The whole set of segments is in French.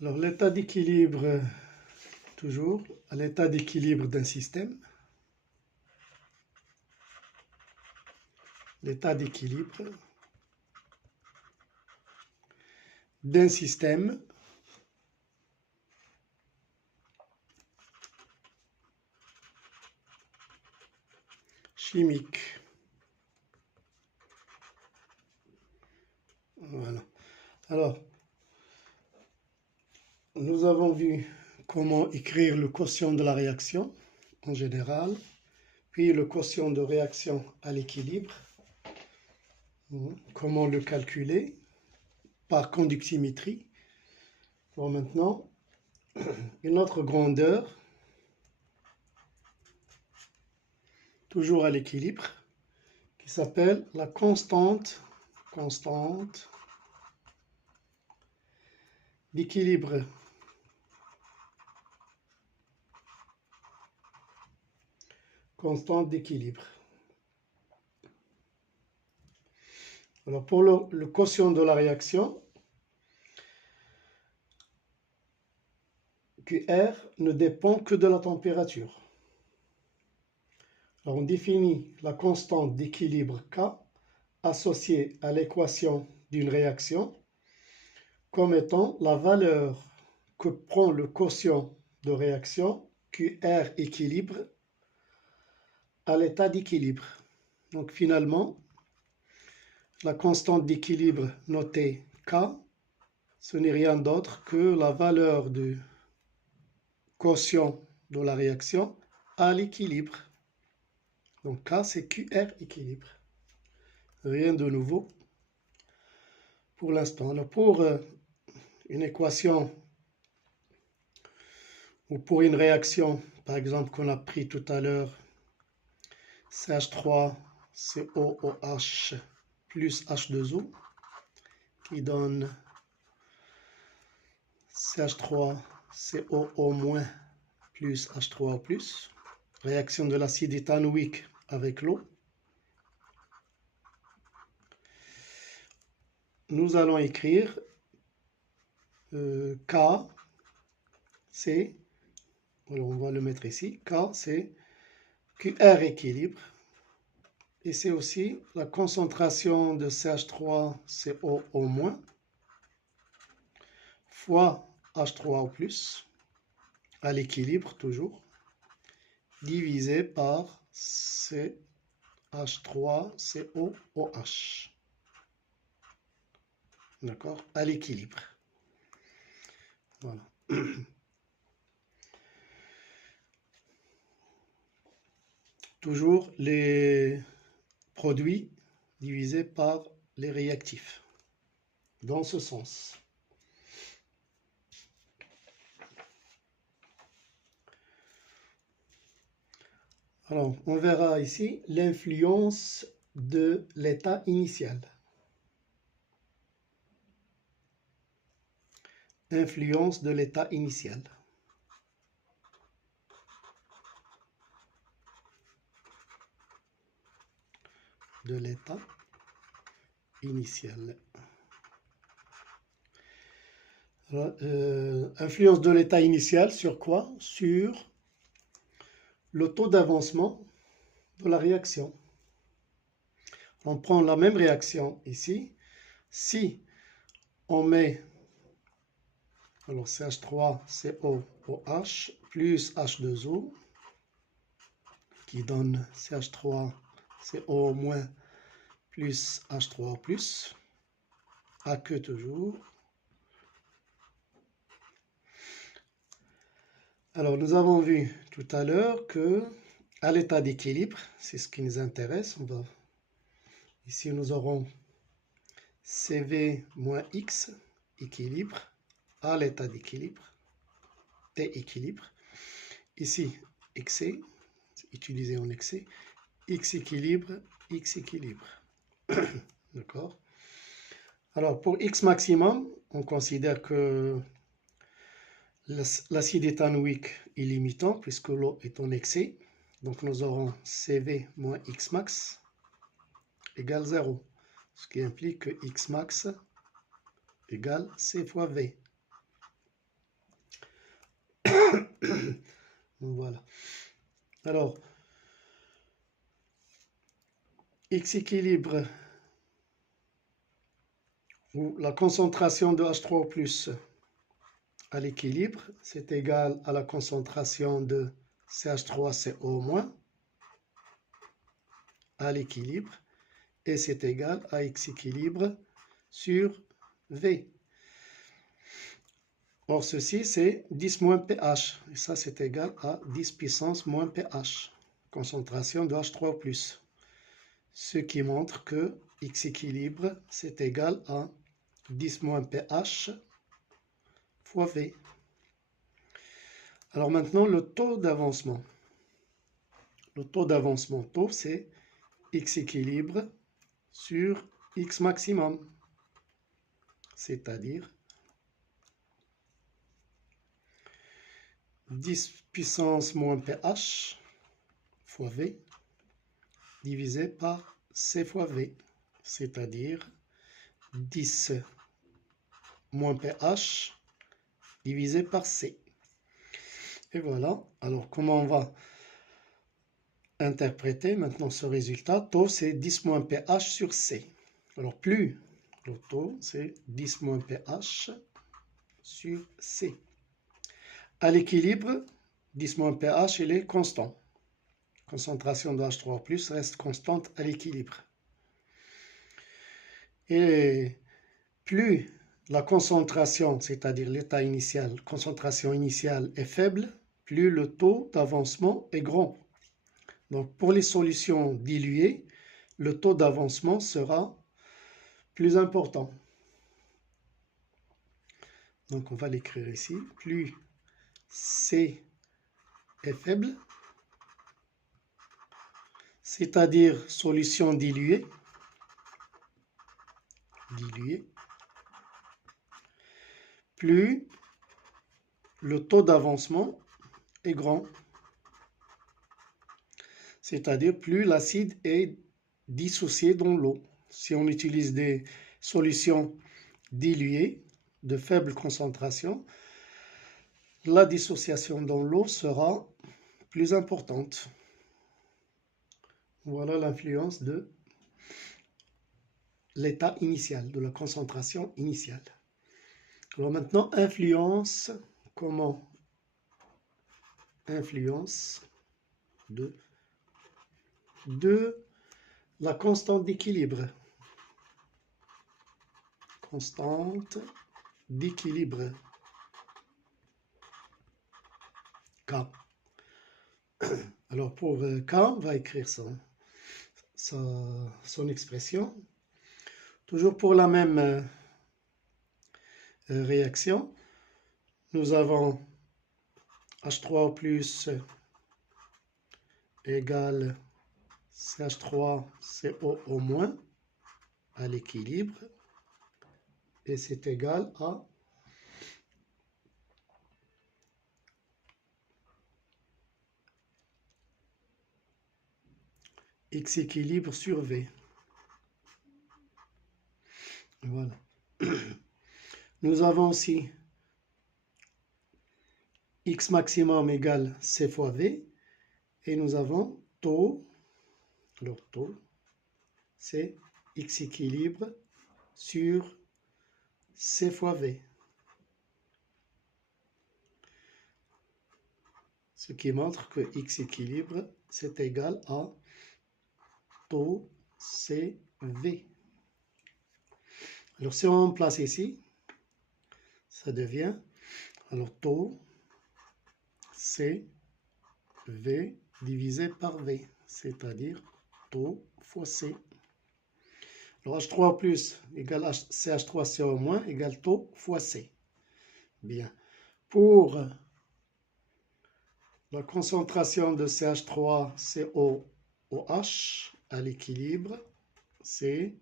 Alors, l'état d'équilibre, toujours, à l'état d'équilibre d'un système. L'état d'équilibre d'un système chimique. Voilà. Alors, nous avons vu comment écrire le quotient de la réaction en général, puis le quotient de réaction à l'équilibre. Comment le calculer par conductimétrie. Bon, maintenant, une autre grandeur, toujours à l'équilibre, qui s'appelle la constante d'équilibre. Constante d'équilibre. Alors pour le quotient de la réaction, QR ne dépend que de la température. Alors on définit la constante d'équilibre K associée à l'équation d'une réaction comme étant la valeur que prend le quotient de réaction QR équilibre à l'état d'équilibre. Donc finalement, la constante d'équilibre notée K, ce n'est rien d'autre que la valeur du quotient de la réaction à l'équilibre. Donc K, c'est QR équilibre. Rien de nouveau pour l'instant. Alors pour une équation ou pour une réaction, par exemple, qu'on a pris tout à l'heure, CH3COOH plus H2O, qui donne CH3COO- plus H3O+, réaction de l'acide éthanoïque avec l'eau. Nous allons écrire K, c'est, alors on va le mettre ici, K, c'est QR équilibre, et c'est aussi la concentration de CH3COO- fois H3O+, à l'équilibre toujours, divisé par CH3COOH. D'accord? À l'équilibre. Voilà. Toujours les produits divisés par les réactifs. Dans ce sens. Alors, on verra ici l'influence de l'état initial. Influence de l'état initial. De l'état initial. Alors, influence de l'état initial sur quoi? Sur le taux d'avancement de la réaction. On prend la même réaction ici. Si on met alors CH3COOH plus H2O qui donne CH3CO- plus H3O+, aqueux toujours. Alors nous avons vu tout à l'heure que à l'état d'équilibre, c'est ce qui nous intéresse, ici nous aurons CV moins X équilibre à l'état d'équilibre, T équilibre. Ici, excès, utilisé en excès, X équilibre. D'accord? Alors, pour X maximum, on considère que l'acide éthanoïque est limitant puisque l'eau est en excès. Donc, nous aurons CV moins X max égale 0. Ce qui implique que X max égale C fois V. Voilà. Alors, X équilibre, ou la concentration de H3O+ à l'équilibre, c'est égal à la concentration de CH3CO- à l'équilibre, et c'est égal à X équilibre sur V. Or, ceci, c'est 10 moins pH, et ça, c'est égal à 10 puissance moins pH, concentration de H3O+. Ce qui montre que X équilibre, c'est égal à 10 moins pH fois V. Alors maintenant, le taux d'avancement. Le taux d'avancement, taux, c'est X équilibre sur X maximum, c'est-à-dire 10 puissance moins pH fois V divisé par C fois V, c'est-à-dire 10 moins pH divisé par C. Et voilà. Alors, comment on va interpréter maintenant ce résultat? Taux, c'est 10 moins pH sur C. Alors, plus le taux, c'est 10 moins pH sur C. À l'équilibre, 10 moins pH, il est constant. Concentration de H3O+ reste constante à l'équilibre. Et plus la concentration, c'est-à-dire l'état initial, concentration initiale est faible, plus le taux d'avancement est grand. Donc pour les solutions diluées, le taux d'avancement sera plus important. Donc on va l'écrire ici. Plus C est faible, c'est-à-dire solution diluée, plus le taux d'avancement est grand, c'est-à-dire plus l'acide est dissocié dans l'eau. Si on utilise des solutions diluées de faible concentration, la dissociation dans l'eau sera plus importante. Voilà l'influence de l'état initial, de la concentration initiale. Alors maintenant, influence, comment? Influence de la constante d'équilibre. Constante d'équilibre. K. Alors pour K, on va écrire son expression. Toujours pour la même réaction, nous avons H3O+ égale CH3CO- à l'équilibre, et c'est égal à X équilibre sur V. Voilà. Nous avons aussi X maximum égale C fois V, et nous avons taux, alors taux, c'est X équilibre sur C fois V. Ce qui montre que X équilibre, c'est égal à taux CV. Alors si on place ici, ça devient, alors taux CV divisé par V, c'est-à-dire taux fois C. Alors H3+ égale CH3CO- égale taux fois C. Bien. Pour la concentration de CH3COOH à l'équilibre, c'est,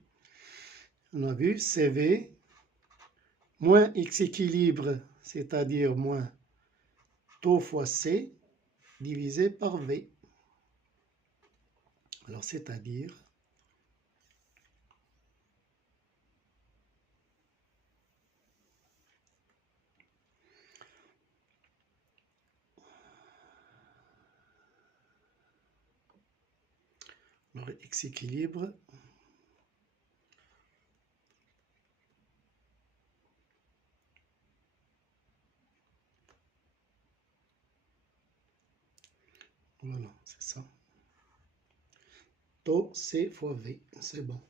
on a vu, CV moins X équilibre, c'est-à-dire moins taux fois C, divisé par V. Alors, c'est-à-dire x équilibre voilà, c'est ça. Taux C fois V, c'est bon.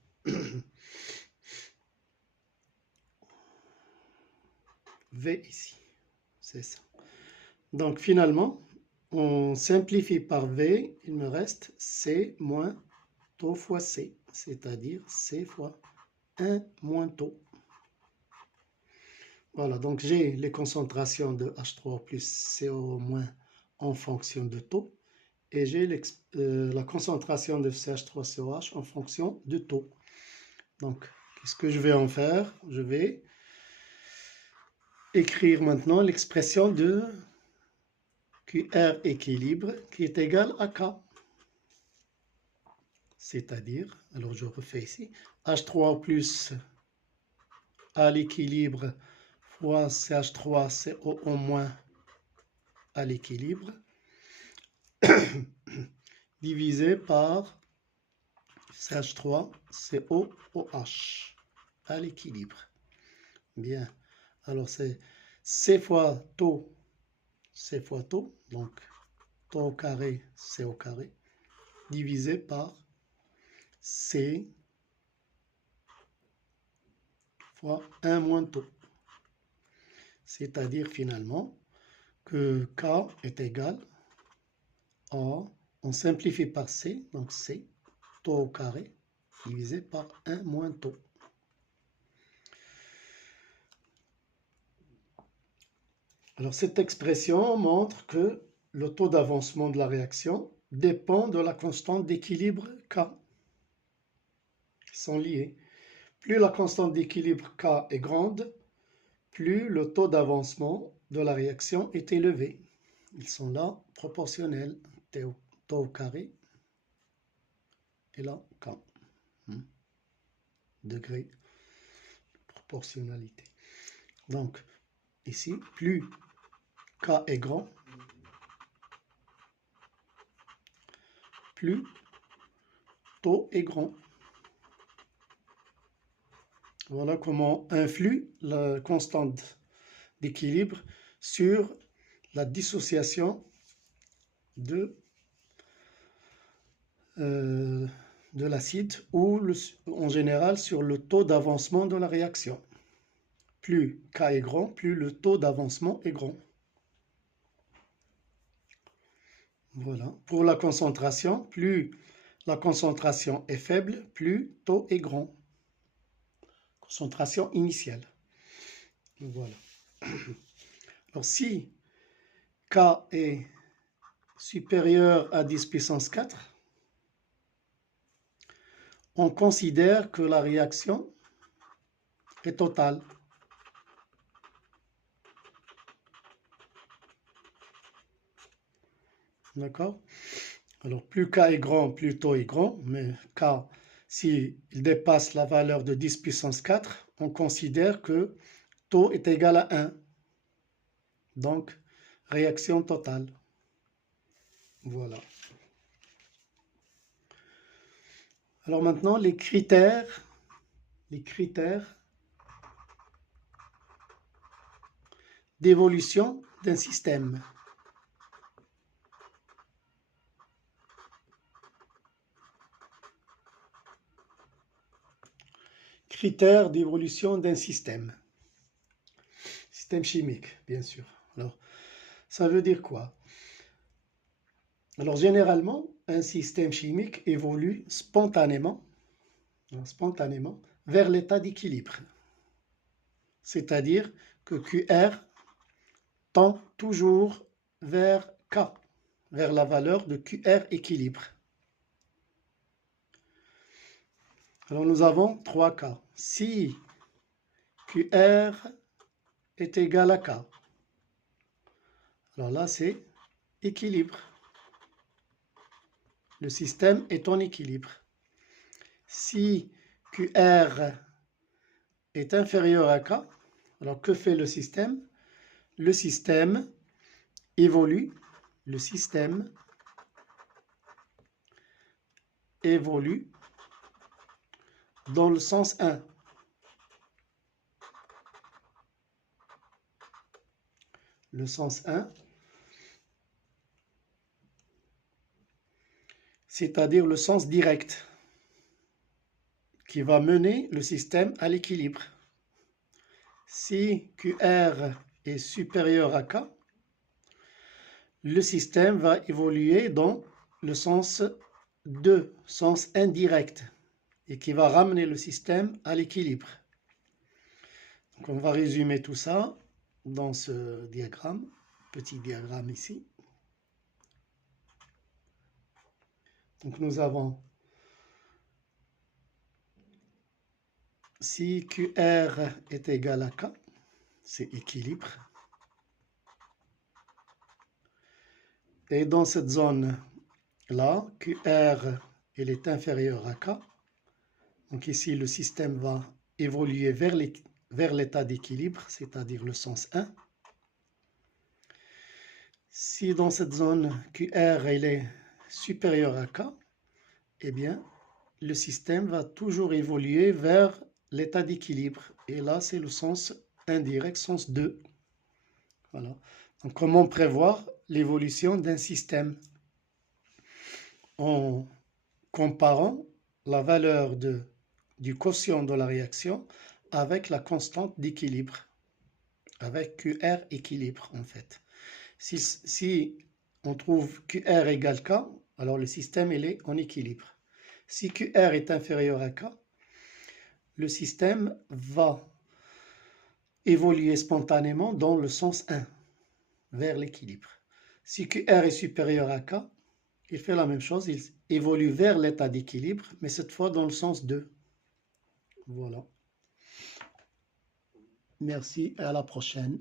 V ici, c'est ça. Donc finalement, on simplifie par V, il me reste C moins taux fois C, c'est-à-dire C fois 1 moins taux. Voilà, donc j'ai les concentrations de H3 plus CO- en fonction de taux, et j'ai la concentration de CH3COH en fonction de taux. Donc, qu'est-ce que je vais en faire? Je vais écrire maintenant l'expression de QR équilibre qui est égale à K. C'est-à-dire, alors je refais ici, H3 plus à l'équilibre fois CH3CO au moins à l'équilibre divisé par CH3COOH à l'équilibre. Bien, alors c'est C fois taux, donc taux au carré, C au carré, divisé par C fois 1 moins taux. C'est-à-dire finalement que K est égal à, on simplifie par C, donc C, taux au carré, divisé par 1 moins taux. Alors cette expression montre que le taux d'avancement de la réaction dépend de la constante d'équilibre K. Ils sont liés. Plus la constante d'équilibre K est grande, plus le taux d'avancement de la réaction est élevé. Ils sont là proportionnels. Taux au carré et là K. Degré de proportionnalité. Donc ici, plus K est grand, plus taux est grand. Voilà comment influe la constante d'équilibre sur la dissociation de l'acide ou en général sur le taux d'avancement de la réaction. Plus K est grand, plus le taux d'avancement est grand. Voilà. Pour la concentration, plus la concentration est faible, plus taux est grand. Concentration initiale. Voilà. Alors si K est supérieur à 10 puissance 4, on considère que la réaction est totale. D'accord? Alors, plus K est grand, plus taux est grand, mais K, s'il dépasse la valeur de 10 puissance 4, on considère que taux est égal à 1. Donc, réaction totale. Voilà. Alors maintenant, les critères d'évolution d'un système. Critères d'évolution d'un système. Système chimique, bien sûr. Alors, ça veut dire quoi? Alors, généralement, un système chimique évolue spontanément vers l'état d'équilibre. C'est-à-dire que QR tend toujours vers K, vers la valeur de QR équilibre. Alors nous avons 3 cas. Si QR est égal à K, alors là c'est équilibre. Le système est en équilibre. Si QR est inférieur à K, alors que fait le système? Le système évolue, évolue dans le sens 1. Le sens 1, c'est-à-dire le sens direct qui va mener le système à l'équilibre. Si QR est supérieur à K, le système va évoluer dans le sens 2, sens indirect, et qui va ramener le système à l'équilibre. Donc on va résumer tout ça dans ce diagramme, petit diagramme ici. Donc nous avons si QR est égal à K, c'est équilibre. Et dans cette zone-là, QR elle est inférieure à K. Donc ici, le système va évoluer vers l'état d'équilibre, c'est-à-dire le sens 1. Si dans cette zone QR elle est supérieure à K, eh bien, le système va toujours évoluer vers l'état d'équilibre. Et là, c'est le sens indirect, sens 2. Voilà. Donc, comment prévoir l'évolution d'un système? En comparant la valeur du quotient de la réaction avec la constante d'équilibre, avec QR équilibre en fait. Si on trouve QR égale K, alors le système il est en équilibre. Si QR est inférieur à K, le système va évoluer spontanément dans le sens 1, vers l'équilibre. Si QR est supérieur à K, il fait la même chose, il évolue vers l'état d'équilibre, mais cette fois dans le sens 2. Voilà. Merci et à la prochaine.